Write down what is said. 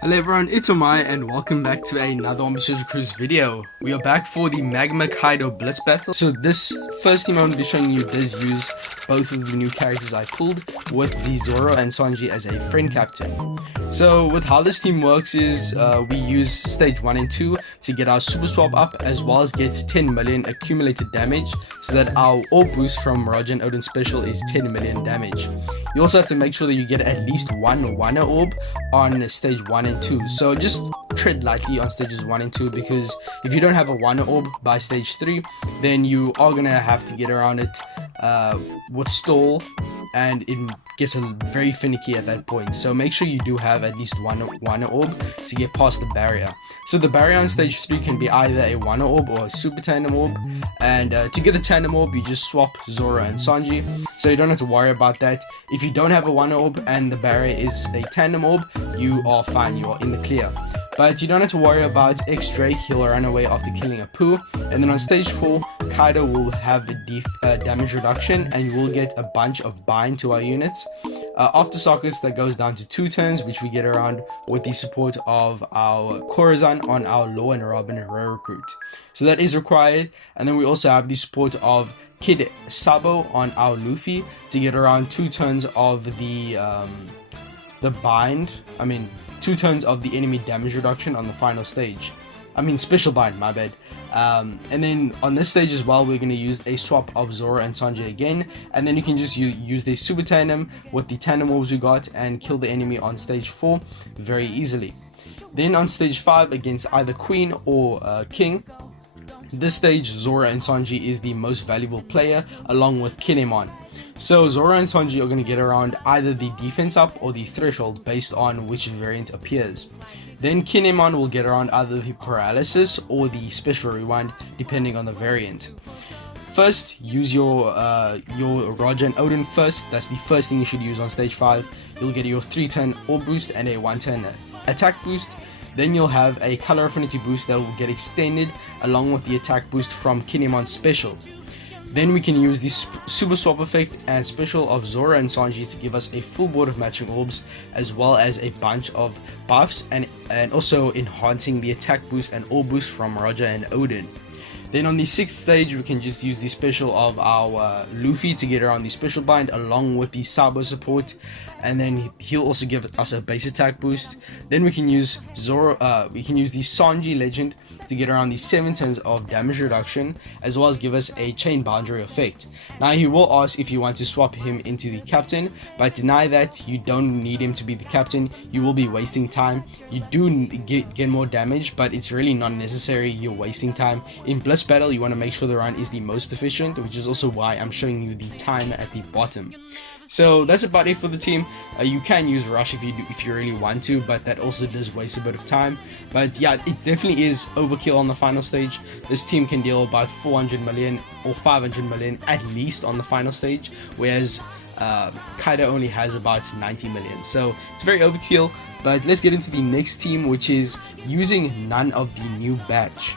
Hello everyone, it's Omai and welcome back to another Ambitious Cruise video. We are back for the Magma Kaido Blitz battle. So this first team I'm going to be showing you does use both of the new characters I pulled, with the Zoro and Sanji as a friend captain. So with how this team works is we use stage 1 and 2 to get our super swap up, as well as get 10 million accumulated damage, so that our orb boost from Roger and Odin special is 10 million damage. You also have to make sure that you get at least one Wanna orb on stage 1 and 2. So just tread lightly on stages 1 and 2, because if you don't have a Wanna orb by stage 3, then you are gonna have to get around it with stall, and it gets very finicky at that point. So make sure you do have at least one orb to get past the barrier. So the barrier on stage 3 can be either a Wanna orb or a super tandem orb, and to get the tandem orb you just swap Zoro and Sanji, so you don't have to worry about that. If you don't have a Wanna orb and the barrier is a tandem orb, you are fine, you are in the clear. But you don't have to worry about X Drake, he'll run away after killing a Pooh. And then on stage 4, Kaido will have a damage reduction, and we'll get a bunch of bind to our units. After sockets, that goes down to 2 turns, which we get around with the support of our Corazon on our Law and Robin rare recruit. So that is required. And then we also have the support of Kid Sabo on our Luffy to get around 2 turns of the bind. 2 turns of the enemy damage reduction on the final stage. Special bind, my bad. And then on this stage as well, we're going to use a swap of Zoro and Sanji again, and then you can just use the super tandem with the tandem moves we got and kill the enemy on stage 4 very easily. Then on stage 5, against either Queen or King, this stage Zoro and Sanji is the most valuable player, along with Kinemon. So Zoro and Sanji are going to get around either the defense up or the threshold based on which variant appears. Then Kinemon will get around either the paralysis or the special rewind, depending on the variant. First, use your Roger and Odin first. That's the first thing you should use on stage 5. You'll get your 3-turn orb boost and a 1-turn attack boost. Then you'll have a color affinity boost that will get extended along with the attack boost from Kinemon's special. Then we can use the super swap effect and special of Zoro and Sanji to give us a full board of matching orbs, as well as a bunch of buffs, and also enhancing the attack boost and orb boost from Roger and Odin. Then on the 6th stage, we can just use the special of our Luffy to get around the special bind, along with the Sabo support, and then he'll also give us a base attack boost. Then we can use the Sanji legend to get around the 7 turns of damage reduction, as well as give us a chain boundary effect. Now he will ask if you want to swap him into the captain, but deny that. You don't need him to be the captain, you will be wasting time. You do get more damage, but it's really not necessary. You're wasting time. In Blitz battle, you want to make sure the run is the most efficient, which is also why I'm showing you the time at the bottom. So that's about it for the team. You can use Rush if you really want to, but that also does waste a bit of time. But yeah, it definitely is overkill on the final stage. This team can deal about 400 million or 500 million at least on the final stage, whereas Kaido only has about 90 million. So it's very overkill. But let's get into the next team, which is using none of the new batch.